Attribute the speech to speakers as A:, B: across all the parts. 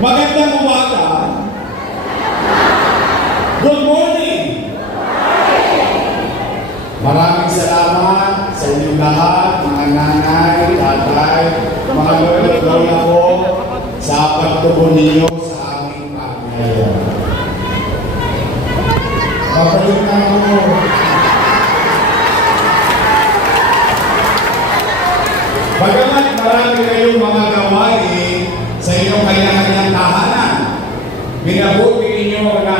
A: Magandang umaga. Good morning. Maraming salamat sa inyong lahat, mga nanay, tatay, mga lolo lola ko, sa pagtugon ninyo sa aming pamilya. Babalik na ako. Bagamat marami kayong mga gawain kanya-kanyang tahanan, minabuti ninyo na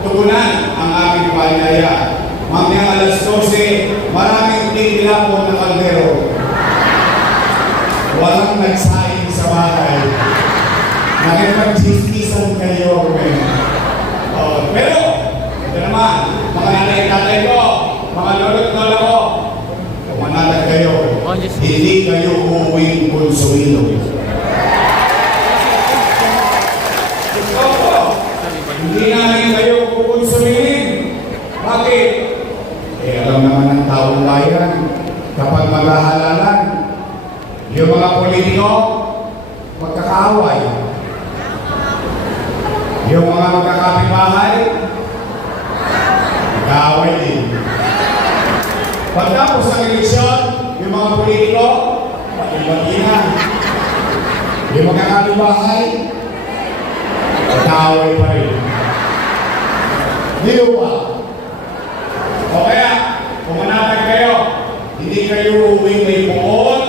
A: tugunan ang aming panyaya. Mamaya alas 12, maraming titilapon na kaldero. Walang nagsaing sa bahay. Nakipag-chismisan kayo. men. Oh, pero, ito naman, mga nanay tatay ko, mga lolo at lola ko, kumanatag kayo.
B: Oh.
A: Hindi kayo uuwing konsumido. Opo, hindi namin kayo kukonsumihin. Bakit? Eh, alam naman ng taong bayan, kapag maghahalalan, yung mga politiko, magkakaaway. Yung mga magkakapitbahay, magkaaway din. Pagtapos ng eleksyon, yung mga politiko, pag-ibagi na. Yung mga kalubahay, magkaaway pa rin. Di ba? O kaya, pumanatag kayo, hindi kayo uwing may puot,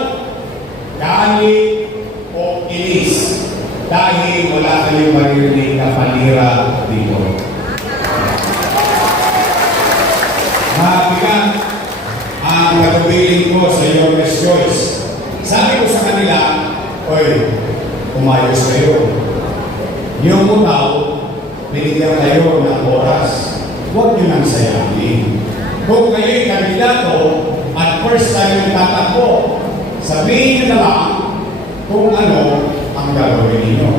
A: galit, o inis. Dahil wala kayong maririnig na panira dito. Mabigat ang katubiling ko sa iyo, Miss Joyce. Sabi ko sa kanila, Oy, umayos kayo. Yung utaw, binigyan kayo ng oras. Huwag niyo nang sayangin. Kung kayo'y kandidato at first time yung tatakbo, sabihin niyo na kung ano ang gagawin ninyo.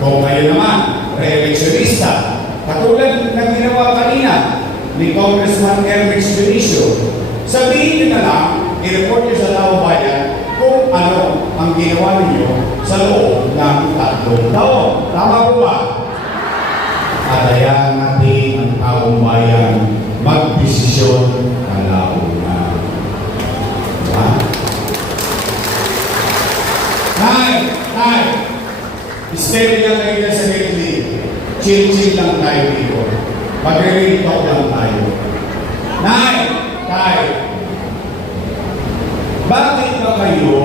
A: Kung kayo naman, re-electionista, katulad ng ginawa kanina ni Congressman Erwin Benicio, sabihin niyo na lang, i-report niyo sa Lao Bayan kung ano ang ginawa ninyo sa loob ng tatlong taon. Tama po ba? At hayaan natin ang taong bayan magdesisyon kalauna. Diba? Nay! Nay! Steady lang kayo dyan sa Italy. Chill-chill lang tayo dito. Talk lang tayo. Nay! Tay! Bakit ba kayo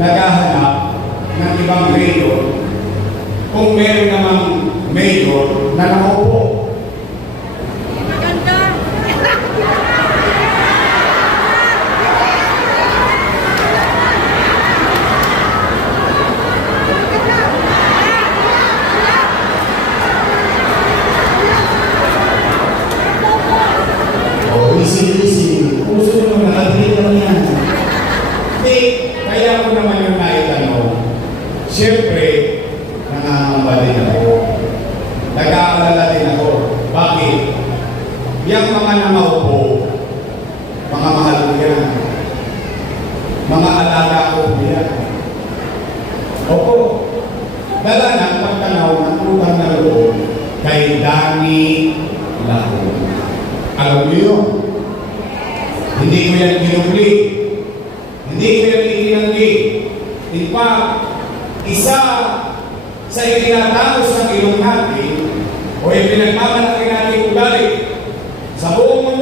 A: naghahanap ng ibang mayor kung meron namang mayor na nakaupo?
C: Maganda.
A: Oh, easy, easy. Puso nyo nakadinig lang yan. Hindi, kaya ko naman yung naitanong. Siyempre, nangangamba din ako. Nag-aalala din ako. Bakit? Yang mga namaupo, mga mahal ko yan. Mga alaga ko yan. Opo, dala ng pagtanaw ng utang na loob kay Dani Laho. Alam niyo yun? Hindi ko yan kinupli. Hindi ko yan itinanggi. In fact, isa sa itinatapos ng ilong natin o ipinagmamalaki natin ugali sa buong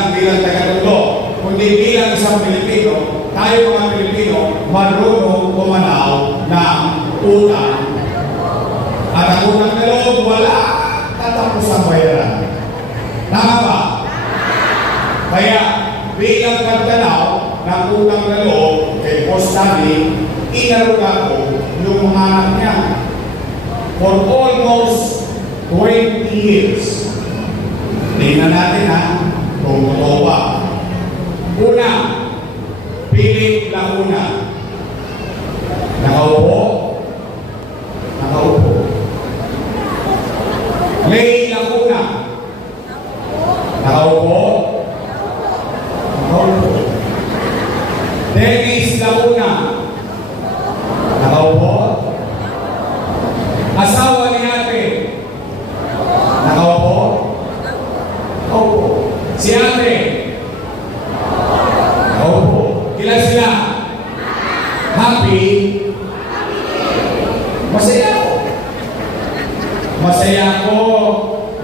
A: lang bilang taga-mundo, kundi bilang isang Pilipino, tayo mga Pilipino, marunong kumanaw ng utang. At ang utang na loob, wala tatapos ang bayaran. Tama ba? Kaya bilang pagtanaw ng utang na loob kay Boss Danny, inaruga ko yung anak niya. For almost 20 years. Tingnan natin ha, kung totoo ba. Una, Philip Laguna. Nakaupo? Nakaupo. Laguna. Nakaupo? Nakaupo. Dennis Laguna. Nakaupo? Masaya ako. Masaya ako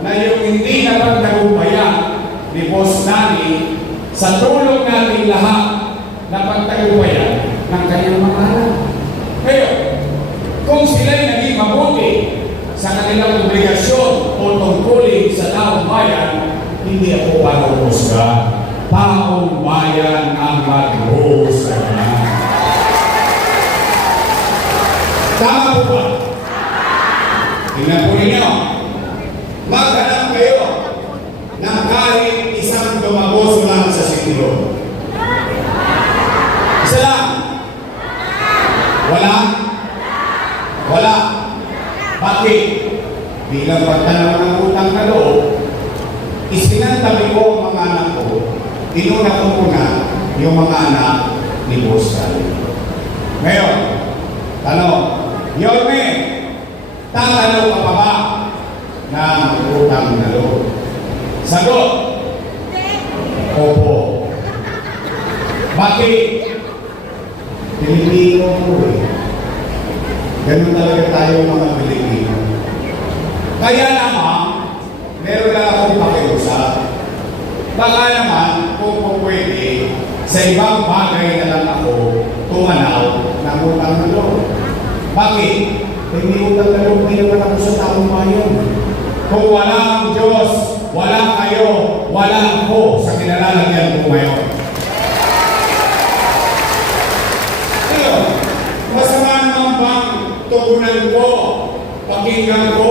A: na yung hindi napagtagumpayan ni Boss Nani sa tulong natin lahat na pagtagumpayan ng kanyang mga anak. Ngayon, kung sila'y naging mabuti sa kanilang obligasyon o tungkulin sa taong bayan, hindi ako para umusga. Taong bayan ang mag-uusga. Tama po ba? Tingnan po ninyo. Maghanap kayo ng kahit isang dumagos lang sa sitio. Isa lang. Wala? Wala. Bilang pagtanaw ng utang na loob, isinantabi ko ang mga anak ko, inuna ko muna yung mga anak ni Boss. Ngayon, tanong, Yorme, tatanaw ka pa ba ng utang na loob? Sagot, Opo. Bakit? Pilipino po eh. Ganun talaga tayo mga Pilipino. Kaya naman, meron lang akong pakiusap. Baka naman, kung po pwede, sa ibang bagay na lang ako tumanaw ng utang na loob. Bakit? Eh, may utang na loob na naman ako sa taong bayan. Kung wala ang Diyos, wala kayo, wala ako sa kinalalagyan ko ngayon. Ngayon, masama naman bang tugunan ko, pakinggan ko,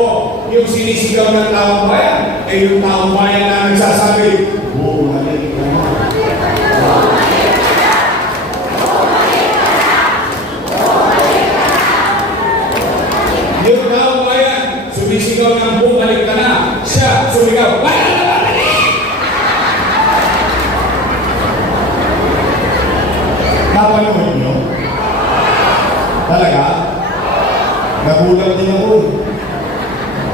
A: yung sinisigaw ng taong bayan? Eh yung taong bayan na nagsasabi, bumalik ka na. Yung taong bayan, sumisigaw ng bumalik ka na. Siya, sumigaw, wala na bumalik! Napanood nyo? Talaga? Nagulat din ako eh.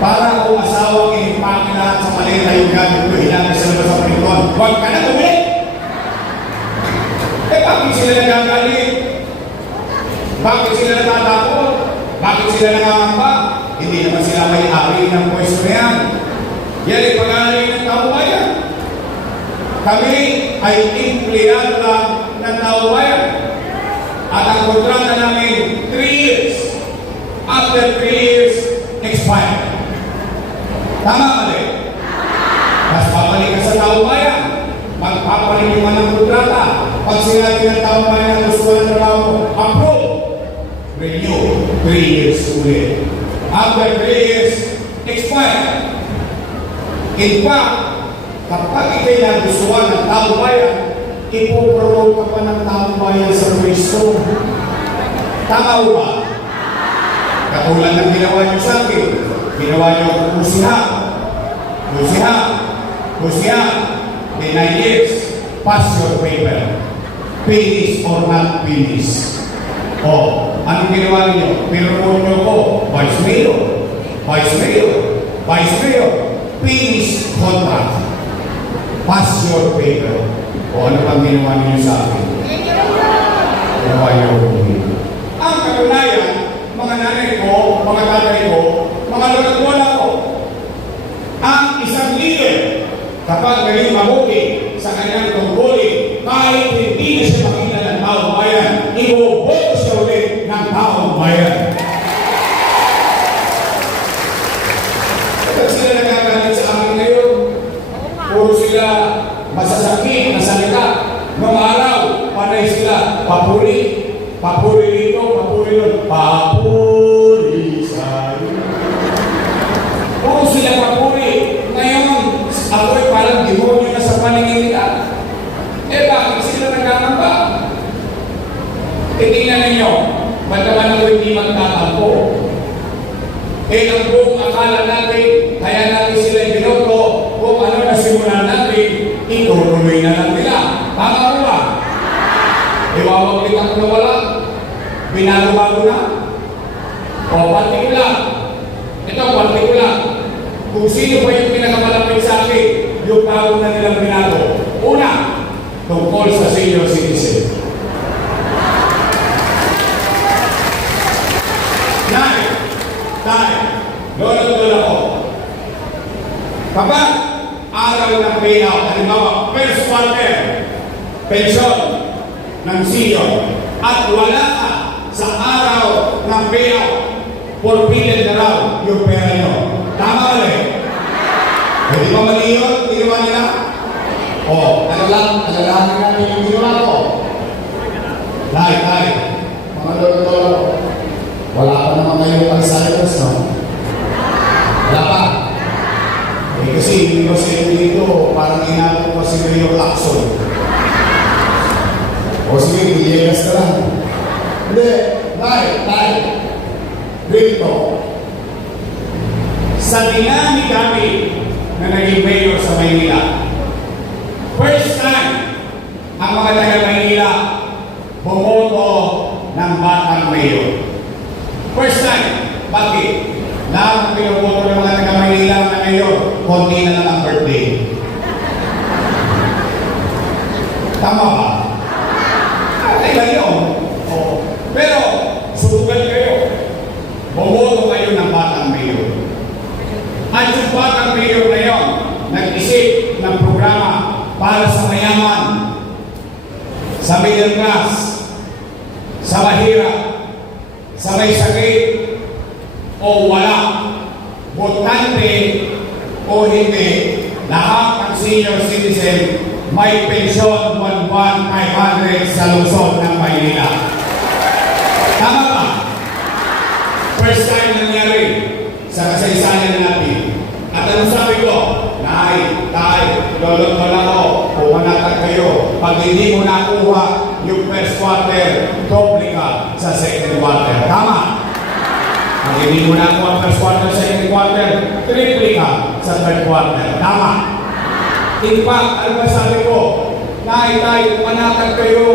A: Para akong asawang lahat sa malita yung gamit ko, hinagin sa labas ng pintuan. Huwag ka na bumalik! Eh bakit sila nagagalit? Bakit sila natatakot? Bakit sila nangangamba? Hindi naman sila may-ari ng pwesto na yan. Yan ay pag-aalay ng tao bayan. Kami ay empleyado lang ng tao bayan. At ang kontrata namin, 3 years. After 3 years, expire. Tama mali? Tapos babalik ka sa tao bayan. Magpapalit yung ng kontrata. Pag sinabi ng tao bayan na gusto ng trabaho, approve. Renew. 3 years ulit. After 3 years, expire. In fact, kapag ikay nagustuhan ng taong bayan, ipopromote ka pa ng taong bayan sa pwesto. Tama ba? Katulad ng ginawa niyo sa akin. Ginawa niyo ang kusiha. Kusiha. Kusiha. In nine years, pass your paper. Finish or not finish. O, ano ginawa niyo? Pinupuno niyo ko, Vice Mayor. Vice Mayor. Vice Mayor. Finish contract. Pass your paper. O ano pang ginawa niyo sa akin? Ginawa niyo ko. Ang katunayan, mga nanay ko, mga tatay ko, mga lalaguan ko, isang leader, kapag naging mabuti sa kanyang tungkulin, kahit hindi na siya makita ng taong bayan, iboboto siya ulit ng taong bayan. Kapag sila nagagalit sa akin ngayon, puro sila masasakit na salita. Noong araw, panay sila, papuri, papuri dito, papuri doon, papuri sa'yo. Puro sila papuri. Ngayon, ako'y parang demonyo na sa paningin nila. Eh bakit sila nagkakamba? E tingnan ninyo, ba't naman ako hindi magtatampo? Ang buong akala natin, kaya natin sila binoto, kung ano na simulan natin, itutuloy na lang nila. Tama mo ba? Iwawaglit ako na wala. Binago-bago na. O, partikular. Ito, partikular. Kung sino pa yung pinakamalapit sa akin, yung tao na nilang binago. Una, tungkol sa senior citizen. Lola at lola ko. Kapag araw ng payout, halimbawa, first quarter, pensyon ng senior, at wala ka sa araw ng payout, forfeited na raw yung pera nyo. Tama ulit. Pwede ba mali yun? Ginawa nila? O, alalang, alalahanin natin yung ginawa ko. Lai, lai. Mga lolo-lolo ko. Wala pa naman ngayong Alzheimer's, no? Wala. Eh kasi hindi ko sa inyo dito, parang inato ko si Mayor Lacson. O sige, Villegas ka lang. Hindi, lai, lai. Dito. Sa dinami kami na naging mayor sa Maynila, first time ang mga taga Maynila bumoto ng batang mayor. First time. Bakit? Lahat ng pinoboto ng mga taga Maynila na mayor, konti na lang ang birthday. Tama ba? Okay lang yun. Oo. Pero, subukan kayo. Bumoto kayo ng batang mayor. At yung batang mayor na yun, nag-isip ng programa para sa mayaman, sa middle class, sa mahirap, sa may sakit, o wala, botante o hindi, lahat ng senior citizen may pensyon 1,500 sa lungsod ng Maynila. Tama ba? First time nangyari sa kasaysayan natin. At ano sabi ko? Nay, tay, lolo, lola ko, pumanatag kayo. Pag hindi mo nakuha yung first quarter, doble ka sa second quarter. Tama? Pag hindi mo nakuha first quarter, second quarter, triple ka sa third quarter. Tama? In fact, ano ba sabi ko? Nay, tay, pumanatag kayo.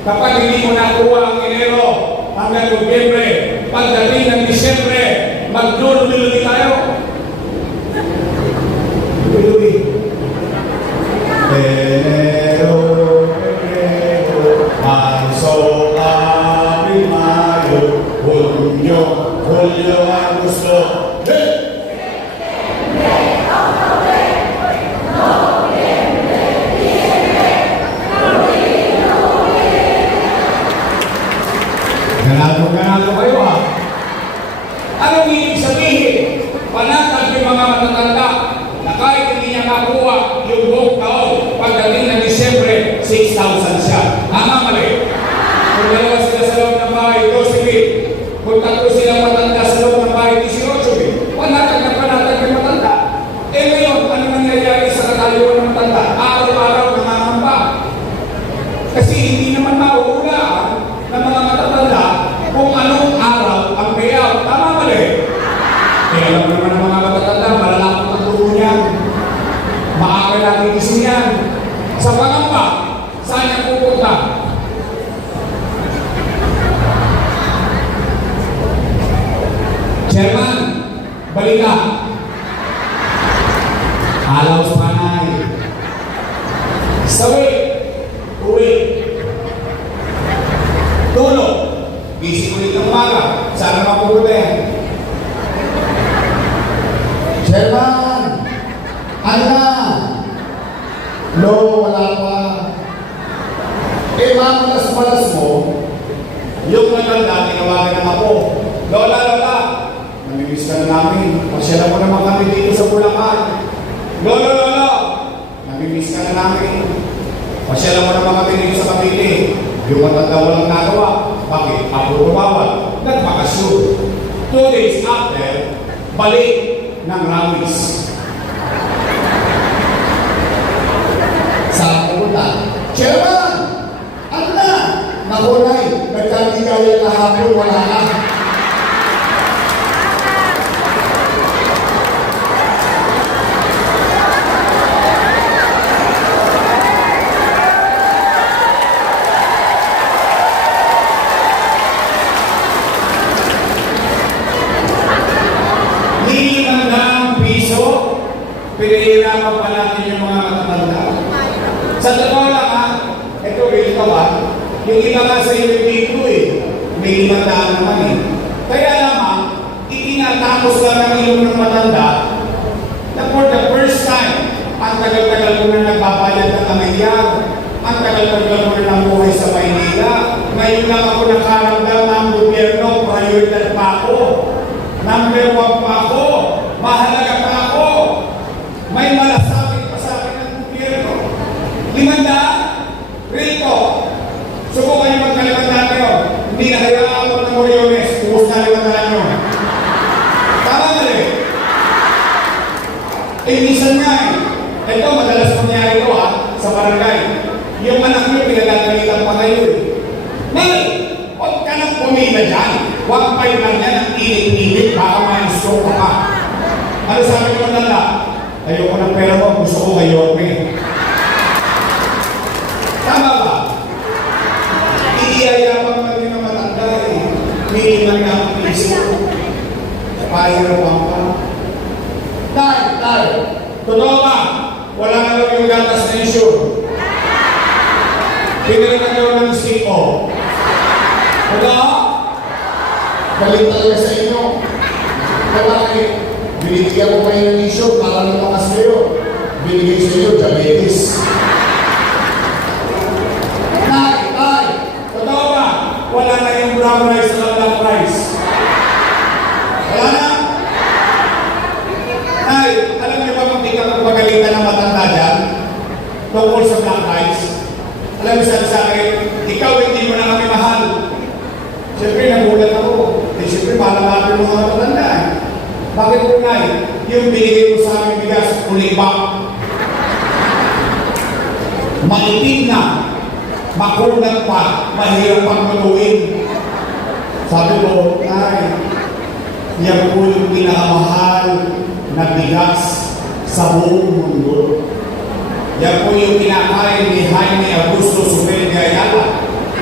A: Kapag hindi mo nakuha ang Enero hanggang Nobyembre, pagdating ng Disyembre, maglulubi tayo. Enero, Enero, Marso, Abril, Mayo, Junio, Julio, Agosto. Hey! Ganado-ganado kayo ha. Anong ibig sabihin? Panatag yung mga matatanda na kahit hindi niya makuha yung buong taon, pagdating ng Disyembre, 6,000 siya. Tama mali. Kung dalawa sila sa loob ng bahay, 12 mil. Kung tatlo silang matanda sa loob ng bahay, 18 mil. Panatag na panatag yung matanda. Eh ngayon, ano nangyayari sa kataliwan ng matanda? Araw-araw nangangamba. Kasi hindi naman mauulaan ng mga matatanda kung anong araw ang payout. Tama mali? Kaya alam naman ng mga matatanda, malalapot ang dugo niyan. Maaga natin gising yan. Sa pangamba, saan niya pupunta? Chairman, balita. Alaw sa panay. Sawi, uwi. Tulog. Busy ulit ng umaga. Sana mapupunta yan. Chairman! Ano na? No, wala pa. Eh, mamalas-malas mo, yung matanda, tinawagan ng ako. Lola, Lola, namimiss ka na namin. Masyala mo naman kami dito sa Bulacan. Lola, Lola, namimiss ka na namin. Masyala mo naman kami dito sa Cavite. Yung matanda walang nagawa. Bakit? Ako tumawag. Nagbakasyon. Two days after, balik ng Ramis. Saan pupunta? Chairman! Ano na? Naku, Nay, nagkaligaya na hapon, wala na. Limandang piso, pinahirapan pa natin yung mga matatanda. Sa totoo lang ha, ito rin ka ba? Yung iba nga sa inyo dito eh, may limandaan naman eh. Kaya naman, itin tinatapos lang ng ilong ng matanda na for the first time, ang tagal-tagal ko na nagbabayad ng amenyag, ang tagal-tagal ko na namuhay sa Maynila, ngayon lang ako nakaramdam ng gobyerno, prioridad pa ako, number one pa ako, mahalaga pa ako, may malasakit pa sa akin ng gobyerno. Limandaan, rito, subukan niyo magkalimandaan kayo, hindi na kayo aabot ng Orioles, ubus na limandaan niyo. Tama mali? Eh, minsan nga eh. Ito, madalas mangyari ito ha, sa barangay. Yung anak niyo, pinagagalitan pa kayo eh. Mali! Huwag ka nang pumila dyan. Huwag pa lang yan ang init-init, baka ma-stroke ka pa. Ano sabi ko nala? Ayoko ng pera mo, gusto ko kayo. Tama ba? Iiyayabang ka rin ng matanda eh. Minimal na ang piso. Pahirapan pa. Tay, tay, totoo ba? Wala na lang yung gatas na issue. Pinili na kayo ng CO. Totoo?
B: Balik talaga sa inyo. Kaya eh, binibigyan ko kayo ng issue para lumakas kayo. Binigay sa inyo, diabetes.
A: Tay, tay, totoo ba? Wala na yung brown rice na black rice. Wala na? Tay, alam niyo ba kung di ka magpagalitan ng matanda dyan? Tungkol sa black rice? Alam mo sabi sa akin, ikaw hindi mo na kami mahal. Siyempre, nagulat ako. Eh, siyempre, mahal mo mga matanda eh. Bakit po, Nay? Yung binigay mo sa amin bigas, ulipak. Maitim na, makunat pa, mahirap pang lutuin. Sabi ko, ay, yan po yung pinakamahal na bigas sa buong mundo. Yan po yung kinakain ni Jaime Augusto Sumel de Ayala.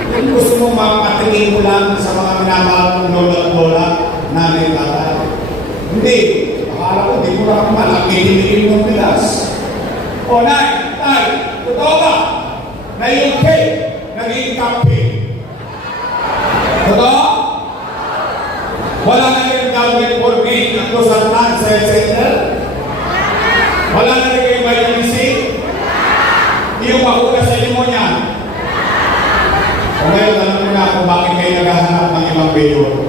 A: Kung gusto mo mapatingin mo lang sa mga minamahal ng lola lola, nanay tatay. Hindi. Akala ko, di mo lang malaki dinigil ng bigas. O, nay, tay, totoo ba? Na yung cake, naging cupcake. Totoo? Wala na rin gagawin for me at sa health center? Wala na rin kayo vitamin C? Yung bakuna sa pneumonia? O ngayon, alam mo na kung bakit kayo naghahanap ng ibang video.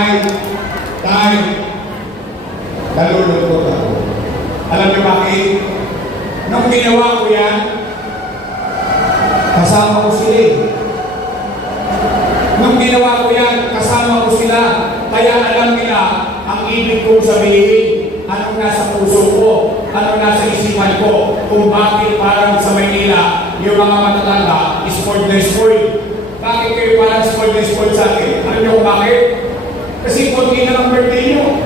A: Na, tay, nalulungkot ako. Alam niyo bakit? Nung ginawa ko yan, kasama ko sila eh. Nung ginawa ko yan, kasama ko sila. Kaya alam nila ang ibig kong sabihin, anong nasa puso ko, anong nasa isipan ko, kung bakit parang sa Maynila, yung mga matatanda, sport na sport. Bakit kayo parang sport na sport sa akin? Alam niyo kung bakit? Kasi konti na lang birthday niyo.